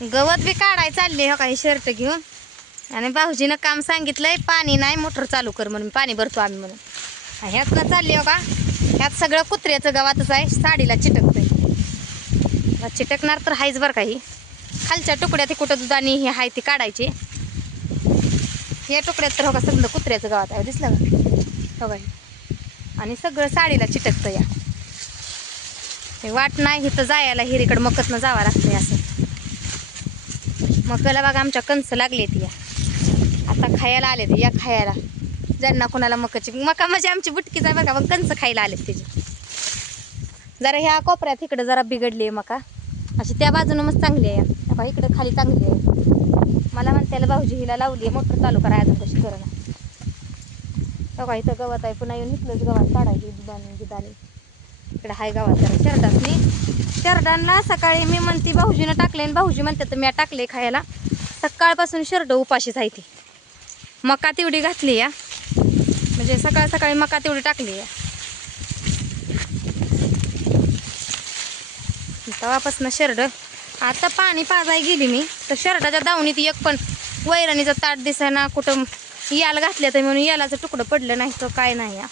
गवत बी काढाय चालले हो काही शर्ट घेऊन आणि भाऊजीनं काम सांगितलंय पाणी नाही मोटर चालू कर म्हणून पाणी भरतो आम्ही म्हणून ह्यातनं चालली हो का ह्यात सगळं कुत्र्याचं गवातच आहे साडीला चिटकतंय चिटकणार तर हायच बरं काही खालच्या तुकड्यात कुठं दुधानी हे आहे ती काढायची या तुकड्यात तर हो का सगळं कुत्र्याचं गवात आहे दिसलं का हो काही आणि सगळं साडीला चिटकतं या हे वाट नाही इथं जायला हिरीकडं मकतनं जावं लागतंय असं मकाला बघा आमच्या कंस लागली ती या आता खायला आले ते या खायला ज्यांना कोणाला मकाची मका म्हणजे आमची बुटकीच आहे बघा मग कंस खायला आलेत त्याची जरा ह्या कोपऱ्यात इकडं जरा बिघडली आहे मका अशी त्या बाजूनं मस्त चांगली आहे आता इकडं खाली चांगली आहे मला म्हणते भाऊजी हिला लावली आहे मोटर चालू करा अजून कशी करणं बघा इथं गवत आहे पुन्हा येऊन इथलंच गवत काढायची दुधाने इकडं हाय गावात जरा शरडांना सकाळी मी म्हणते भाऊजीनं टाकले आणि भाऊजी म्हणते तर मी टाकले खायला सकाळपासून शरड उपाशीच आहे ती मका तेवढी घातली या म्हणजे सकाळ सकाळी मका तेवढी टाकली या तेव्हापासून शरड आता पाणी पाजाय गेली मी तर शरडाच्या दावणीत एक पण वैरणीचं ताट दिसायना कुठं याला घातल्या तर म्हणून यालाचं तुकडं पडलं नाही तर काय नाही या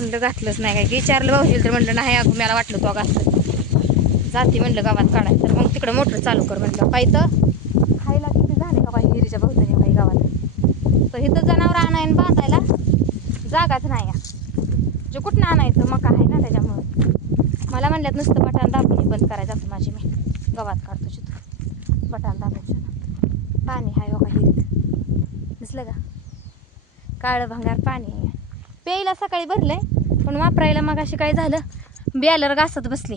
म्हणलं घातलंच नाही काय विचारलं भाऊजीला तर म्हणलं नाही अगं मला वाटलं तो घातलं जाती म्हणलं गावात काढाय तर मग तिकडं मोटर चालू कर म्हणलं काही तर खायला किती झाले का बाई हिरीच्या भोवतानी काही गावात तर इथं जनावर आणायला बांधायला जागाच नाही या जे कुठनं आणायचं मका आहे ना त्याच्यामुळं मला म्हणल्यात नुसतं बटाण दाबून बंद करायचं असं माझी मी गावात काढतो चित्र बटाण दाबून पाणी आहे बघा हिरीत दिसलं का काळं भंगार पाणी आहे प्यायला सकाळी भरलंय पण वापरायला मग अशी काय झालं बॅलर घासत बसली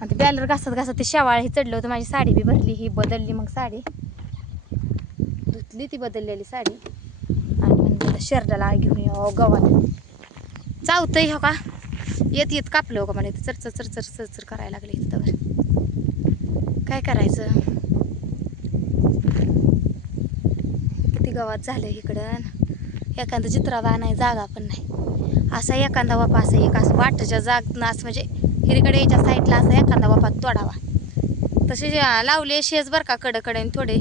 आणि बॅलर घासत ते शेवाळ हे चढलं होतं माझी साडी बी भरली ही बदलली मग साडी धुतली ती बदललेली साडी आणि म्हणजे शर्टाला घेऊन यावं गव्हात चावतंय हो का येत कापलं हो का मला इथं चरचर करायला लागले इथं काय करायचं किती गावात झालं इकडं एखादं चित्रावा नाही जागा पण नाही असा एखादा वापा असा एक असं वाटच्या जागनं असं म्हणजे हिरीकडे याच्या साईडला असा एखादा वापा तोडावा तसे लावले शेज बरं का कडकडे थोडे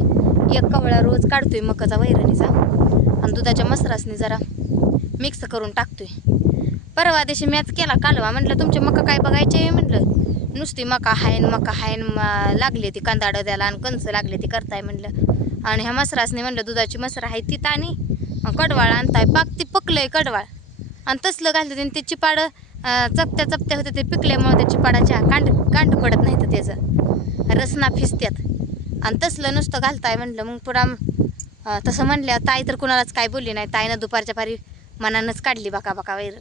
एक कवळा रोज काढतोय मकाचा वैरणीचा आणि दुधाच्या मसरासनी जरा मिक्स करून टाकतोय परवा दिवशी मॅच केला कालवा म्हटलं तुमचे मका काय बघायचे म्हटलं नुसती मका हायन लागली ती कांदा द्याला आणि कंस लागले ती करताय म्हटलं आणि ह्या मसरासनी म्हटलं दुधाची मसरा आहे ती ताणी कडवाळ आणताय पाक ती पकलंय कडवाळ आणि तसलं घालतं त्याने ते चिपाड चपत्या होते ते पिकल्यामुळे त्या चिपाडाच्या कांड पडत नाही तर त्याचं रसना फिसत्यात आणि तसलं नुसतं घालताय म्हटलं मग पुढं तसं म्हणलं ताई तर कुणालाच काय बोलली नाही ताईनं दुपारच्या पारी मनानंच काढली बका वैर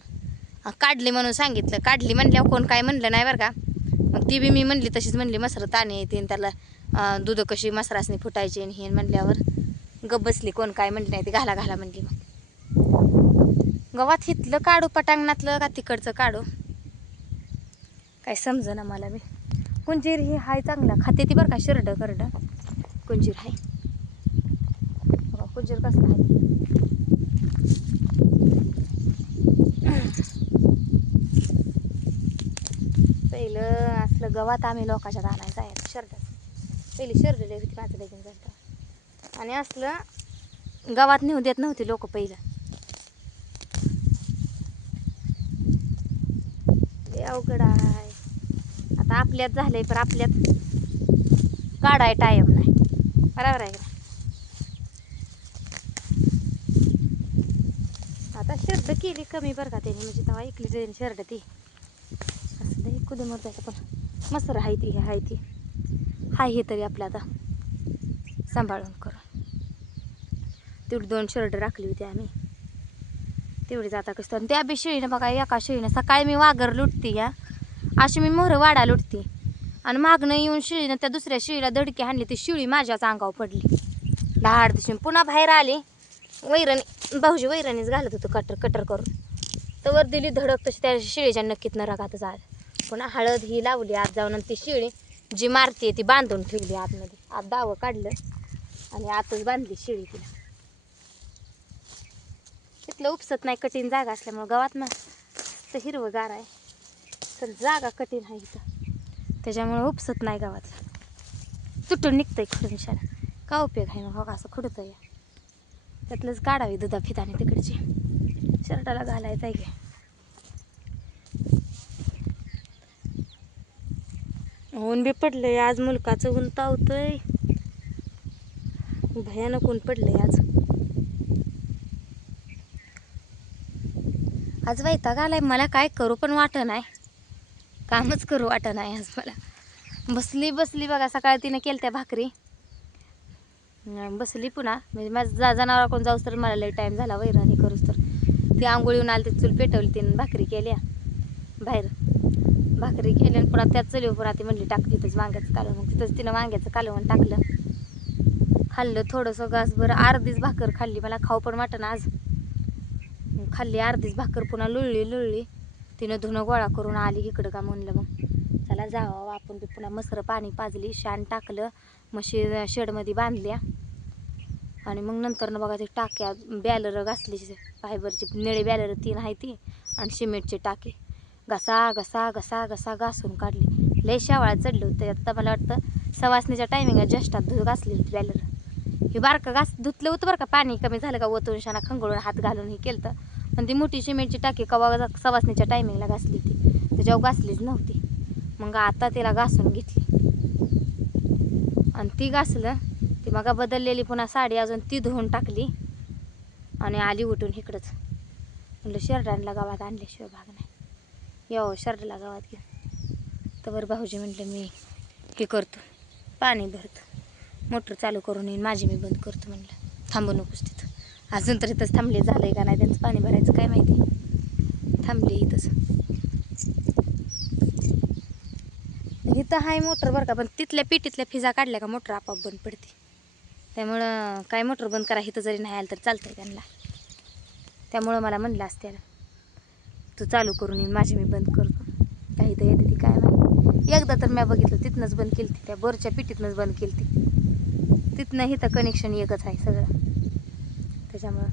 काढली म्हणून सांगितलं काढली म्हणल्यावर कोण काय म्हणलं नाही बरं का मग ती बी मी म्हणली तशीच म्हणली मसरं ताणे येते त्याला दूध कशी मसरासनी फुटायची आणि हे म्हणल्यावर गप बसली कोण काय म्हणली नाही ती घाला म्हणली मग गव्हात हितलं काढू पटांगणातलं का तिकडचं काढू काय समजेना मला बी कुंजीर ही हाय चांगला खाते ती बरं का शिरड करड कुंजीर हाय बघा कुंजीर कसं आहे पहिलं असलं गव्हात आम्ही लोकांच्या आणायचं आहे शर्टात पहिली शर्ट होती माझं लगीन झालं आणि असलं गावात नेऊ देत नव्हते लोक पहिलं लय अवघड आहे आता आपल्यात झालंय पण आपल्यात काढाय टाईम नाही बरोबर आहे का आता शर्ट केली कमी बरं का त्याने म्हणजे तेव्हा ऐकली जाईल शर्ट ती असं दही कुदे मग जायचं पण मस्त आहे ती हाय हे तरी आपल्या आता सांभाळून करून तेवढी 2 शर्ट राखली होती आम्ही तेवढीच आता कसं आणि त्या बी शेळीनं बघा एका शेळीनं सकाळी मी वाघर लुटते या अशी मी मोहरं वाडा लुटते आणि मागणं येऊन शेळीनं त्या दुसऱ्या शेळीला धडकी हाणली ती शेळी माझ्याच अंगावर पडली 10 दिवशी पुन्हा बाहेर आले वैरणी भाऊजी वैरणीच घालत होतं कटर करून तर वर दिली धडक तशी त्या शेळीच्या नक्कीत रगातच आलं पुन्हा हळद ही लावली आत जाऊन आणि ती शेळी जी मारते ती बांधून ठेवली आतमध्ये आत दावं काढलं आणि आतच बांधली शेळी तिला तिथलं उपसत नाही कठीण जागा असल्यामुळं गावात मस्त हिरवंगार आहे तर जागा कठीण आहे इथं त्याच्यामुळं उपसत नाही गावातला, तुटून निघतंय खडून शाळा. का उपयोग आहे मग असं खडूतं या, त्यातलंच काढावी दुधा फिताने तिकडची. शर्टाला घालायचं आहे की. ऊन बी पडलंय आज, मुलकाचं ऊन तावतंय, भयानक ऊन पडलंय आज. आज वैताग आलाय मला, काय करू पण वाटत नाही, कामच करू वाटत नाही आज मला. बसली बघा, सकाळी तिने केलं त्या भाकरी, बसली पुन्हा. म्हणजे माझं जनावरा कोण जाऊस तर मला लई टाईम झाला वैरण हे करूस तर. ती आंघोळीहून आली, ती चूल पेटवली, तिने भाकरी केल्या बाहेर, भाकरी केल्या आणि पुन्हा त्यात चुलीवर पुन्हा ती म्हणली टाक तिथंच वांग्याचं कालवण. मग तिथंच तिनं वांग्याचं कालवण टाकलं, खाल्लं थोडंसं घासभर. अर्धीच भाकर खाल्ली, मला खाऊ पण वाटत ना आज. खाल्ली अर्धीच भाकर, पुन्हा लुळली. तिनं धुणं गोळा करून आली इकडं का म्हणलं मग चला जावं आपण बी. पुन्हा मसरं पाणी पाजली, शान टाकलं, म्हशी शेडमध्ये बांधल्या. आणि मग नंतर बघा ते टाक्या बॅलर घासली, फायबरची निळे बॅलर 3 आहे ती, आणि सिमेंटचे टाके घसा घासून काढली. लय शेवाळा चढलं होतं. आता मला वाटतं सवासणीच्या टायमिंगला ज्येष्ठात घासली होती बॅलर. हे बारकं धुतलं होतं बरं का, पाणी कमी झालं का ओतून शाना खंगळून हात घालून हे केलं तर. पण ती मोठी सिमेंटची टाकी कवा सवासणीच्या टायमिंगला घासली होती, त्याच्यावर घासलीच नव्हती. मग आता तिला घासून घेतली आणि ती घासलं. ती मग बदललेली पुन्हा साडी अजून ती धुवून टाकली आणि आली उठून इकडंच. म्हणलं शर्टांना गावात आणल्याशिवाय भाग नाही, यो शर्टाला गावात घेऊन. तर भाऊजी म्हटलं मी हे करतो, पाणी भरतो, मोटर चालू करून येईन माझी मी बंद करतो. म्हणलं थांबू नकोस तिथं, अजून तर इथंच थांबले, झालंय का नाही त्यांचं पाणी भरायचं काय माहिती. थांबले इथंच, इथं हाय मोटर बरं का, पण तिथल्या पिटीतल्या फिजा काढल्या का मोटर आपोआप बंद पडते. त्यामुळं काय मोटर बंद करा इथं जरी नाही आलं तर चालतंय त्यांना. त्यामुळं मला म्हणलं असत्याला तू चालू करून येईन माझी मी बंद करतो. काही तर येते ती काय माहिती. एकदा तर मी बघितलं तिथनंच बंद केली ती, त्या बोरच्या पिटीतनंच बंद केली ती. तिथनं इथं कनेक्शन एकच आहे सगळं, त्याच्यामुळं.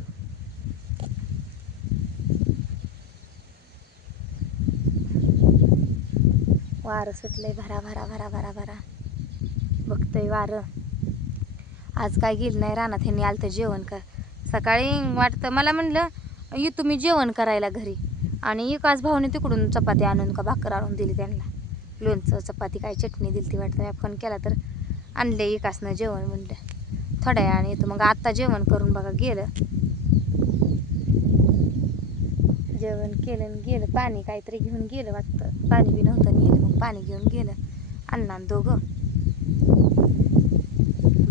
वारं सुटलंय भरा बघतोय वारं. आज काय गेलं नाही रानात, ह्यांनी आलं तर जेवण कर. सकाळी वाटतं मला म्हणलं ये तुम्ही जेवण करायला घरी, आणि एक आज भाऊने तिकडून चपाती आणून का भाकर आणून दिली त्यांना, लोणचं चपाती काय चटणी दिली ती वाटतं. मी फोन केला तर आणले एकासनं जेवण. म्हणलं थोड्या वेळाने येतो. मग आत्ता जेवण करून बघा गेलं, जेवण केलं आणि गेलं. पाणी काहीतरी घेऊन गेलं वाटतं, पाणी बी नव्हतं नेलं, मग पाणी घेऊन गेलं अण्णा दोघं.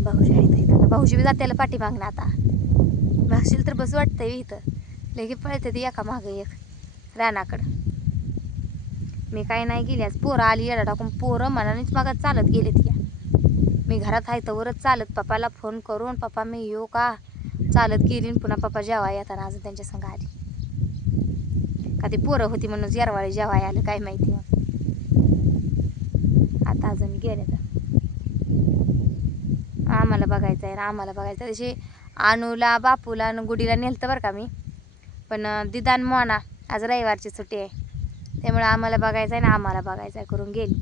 भाऊजी आहेत इथं, आता भाऊजी बी जात्याला पाठी मागणं. आता भागशील तर बस वाटतंय इथं, लगे पळते ती एका मागं एक रानाकडं. मी काय नाही गेली आज, पोरं आली येडा टाकून, पोरं मनानेच मग चालत गेले ती. मी घरात आहे तवरच चालत पप्पाला फोन करून पप्पा मी येऊ का, चालत गेली. पुन्हा पप्पा जेवाय येताना अजून त्यांच्या संग आली का, ती पोरं होती म्हणून येरवाळी जेवाय आलं काय माहिती. आता अजून गेले तर आम्हाला बघायचं आहे, आम्हाला बघायचं. तशी अनुला बापूला आणि गुडीला नेलतं बरं का मी, पण दिदान मोना आज रविवारची सुट्टी आहे, त्यामुळे आम्हाला बघायचं आहे ना, आम्हाला बघायचं आहे करून गेली.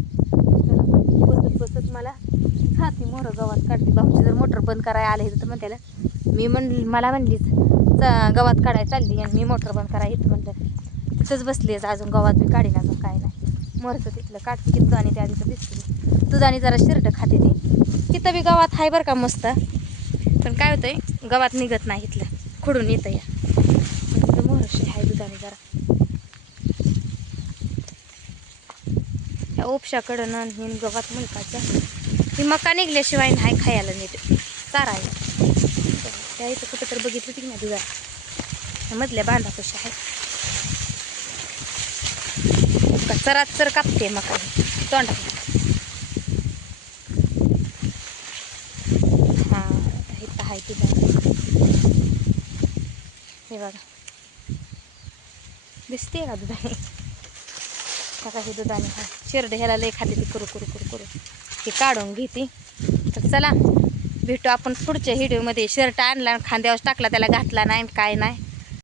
बसत मला खाती मोरं गवात काढते. भाऊजी जर मोटर बंद करायला आले तर मग त्याला मी मला म्हणलीच गवात काढायला चालली, आणि मी मोटर बंद करायला येतं म्हणलं. तिथंच बसली अजून गवात बी काढीन, अजून काय नाही. मोरचं तिथलं काढते की दुधाने, त्या तिथं दिसते दुधाने जरा शिरट खाते ती. तिथं बी गवात आहे बरं का मस्त, पण काय होतंय गवात निघत नाही इथलं, खुडून येतं या मोरशी आहे दुधाने जरा. ह्या उपशाकडं हिन गवात मुलकाच्या ही मका निघल्याशिवाय नाही खायला नीट चारायला. त्या इथं कुठं तर बघितलं की नाही दुधा मधल्या बांधापाशी आहे का, चरात चर कापते मका तोंडा. हा इथं आहे दुधा, हे बघा दिसते का दुधाने, बघा हे दुधाने हा शिरडे ह्याला लय खाली ती करू हे काढून घेते. तर चला भेटू आपण पुढच्या व्हिडिओमध्ये. शर्ट आणला खांद्यावर टाकला, त्याला घातला नाही काय नाही.